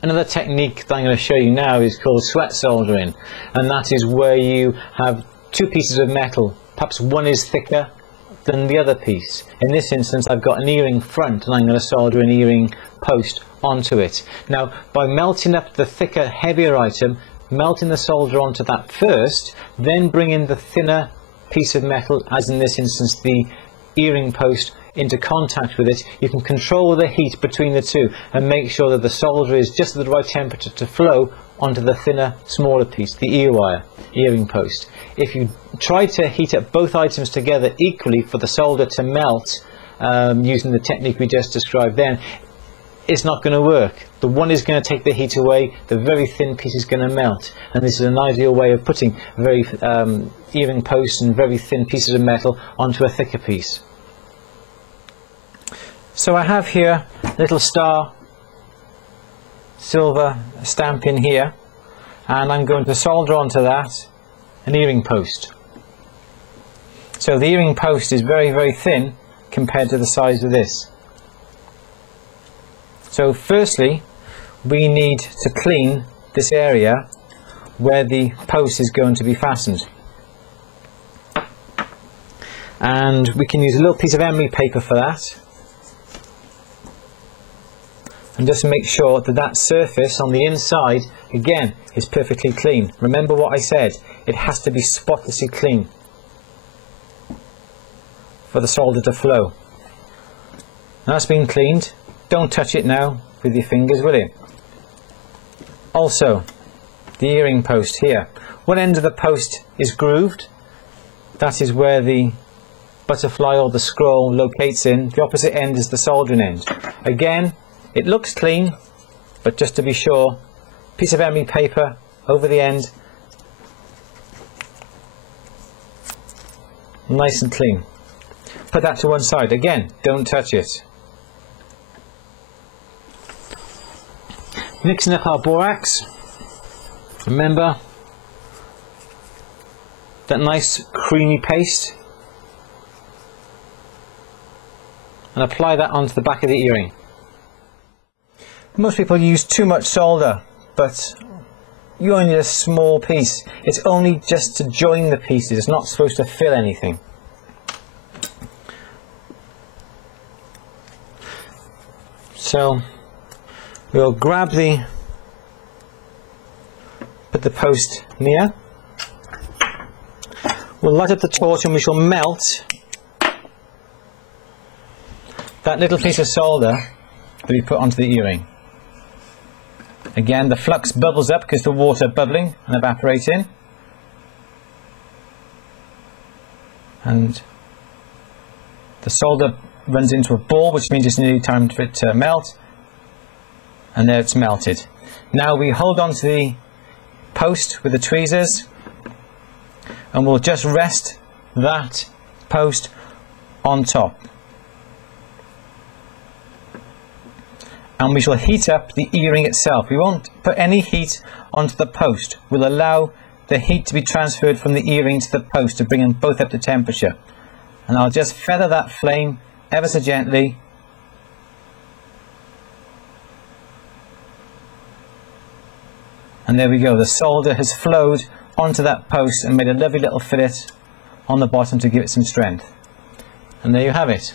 Another technique that I'm going to show you now is called sweat soldering, and that is where you have two pieces of metal, perhaps one is thicker than the other piece. In this instance I've got an earring front and I'm going to solder an earring post onto it. Now by melting up the thicker, heavier item, melting the solder onto that first, then bring in the thinner piece of metal, as in this instance the earring post, into contact with it, you can control the heat between the two and make sure that the solder is just at the right temperature to flow onto the thinner, smaller piece, the ear wire, earring post. If you try to heat up both items together equally for the solder to melt using the technique we just described then, it's not going to work. The one is going to take the heat away, the very thin piece is going to melt, and this is an ideal way of putting very earring posts and very thin pieces of metal onto a thicker piece. So I have here a little star silver stamp in here, and I'm going to solder onto that an earring post. So the earring post is very, very thin compared to the size of this. So firstly we need to clean this area where the post is going to be fastened, and we can use a little piece of emery paper for that, and just make sure that that surface on the inside again is perfectly clean. Remember what I said, it has to be spotlessly clean for the solder to flow. Now that's been cleaned, don't touch it now with your fingers, will you? Also the earring post here, one end of the post is grooved, that is where the butterfly or the scroll locates in, the opposite end is the soldering end. Again, it looks clean, but just to be sure, piece of emery paper over the end, nice and clean. Put that to one side. Again, don't touch it. Mixing up our borax. Remember that nice creamy paste, and apply that onto the back of the earring. Most people use too much solder, but you only need a small piece. It's only just to join the pieces, it's not supposed to fill anything. So we'll grab put the post near, we'll light up the torch and we shall melt that little piece of solder that we put onto the earring. Again, the flux bubbles up because the water bubbling and evaporating, and the solder runs into a ball, which means it's nearly time for it to melt, and there it's melted. Now we hold on to the post with the tweezers and we'll just rest that post on top, and we shall heat up the earring itself. We won't put any heat onto the post, we'll allow the heat to be transferred from the earring to the post to bring them both up to temperature. And I'll just feather that flame ever so gently, and there we go, the solder has flowed onto that post and made a lovely little fillet on the bottom to give it some strength. And there you have it.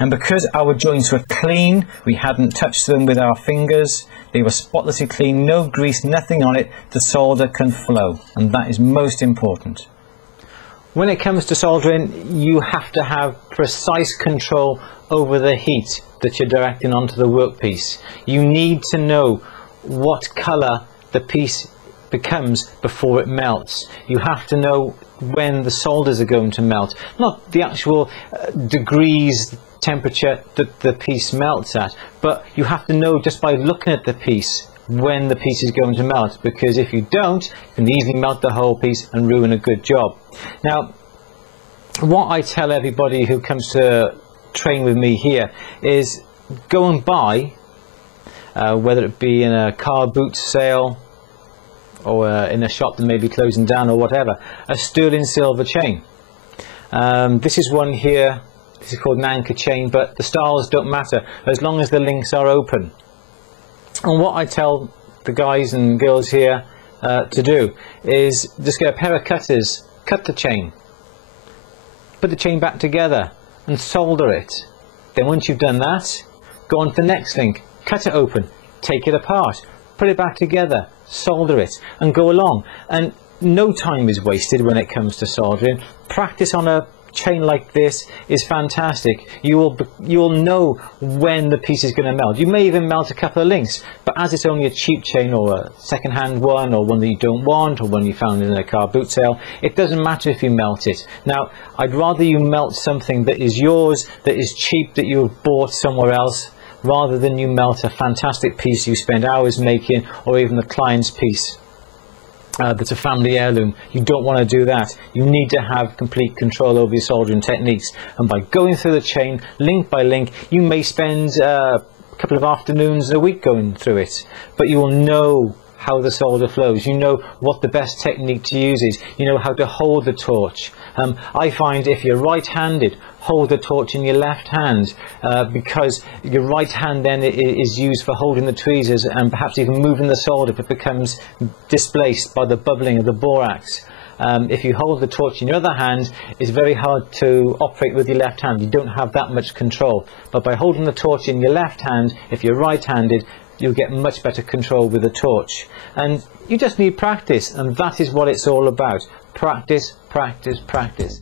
And because our joints were clean, we hadn't touched them with our fingers, they were spotlessly clean, no grease, nothing on it, the solder can flow, and that is most important. When it comes to soldering, you have to have precise control over the heat that you're directing onto the workpiece. You need to know what colour the piece becomes before it melts. You have to know when the solders are going to melt, not the actual degrees temperature that the piece melts at, but you have to know just by looking at the piece when the piece is going to melt, because if you don't, you can easily melt the whole piece and ruin a good job. Now, what I tell everybody who comes to train with me here is go and buy, whether it be in a car boot sale or in a shop that may be closing down or whatever, a sterling silver chain. This is one here This is called an anchor chain, but the styles don't matter as long as the links are open. And what I tell the guys and girls here to do is just get a pair of cutters, cut the chain, put the chain back together and solder it. Then once you've done that, go on to the next link, cut it open, take it apart, put it back together, solder it, and go along. And no time is wasted when it comes to soldering. Practice on a chain like this is fantastic. You will know when the piece is going to melt. You may even melt a couple of links, but as it's only a cheap chain or a second-hand one or one that you don't want or one you found in a car boot sale, it doesn't matter if you melt it. Now, I'd rather you melt something that is yours, that is cheap, that you have bought somewhere else, rather than you melt a fantastic piece you spend hours making, or even the client's piece that's a family heirloom. You don't want to do that. You need to have complete control over your soldering techniques, and by going through the chain link by link, you may spend a couple of afternoons a week going through it, but you will know how the solder flows. You know what the best technique to use is. You know how to hold the torch. I find if you're right-handed, hold the torch in your left hand, because your right hand then is used for holding the tweezers and perhaps even moving the solder if it becomes displaced by the bubbling of the borax. If you hold the torch in your other hand, it's very hard to operate with your left hand. You don't have that much control. But by holding the torch in your left hand, if you're right-handed, you'll get much better control with the torch. And you just need practice, and that is what it's all about. Practice, practice, practice.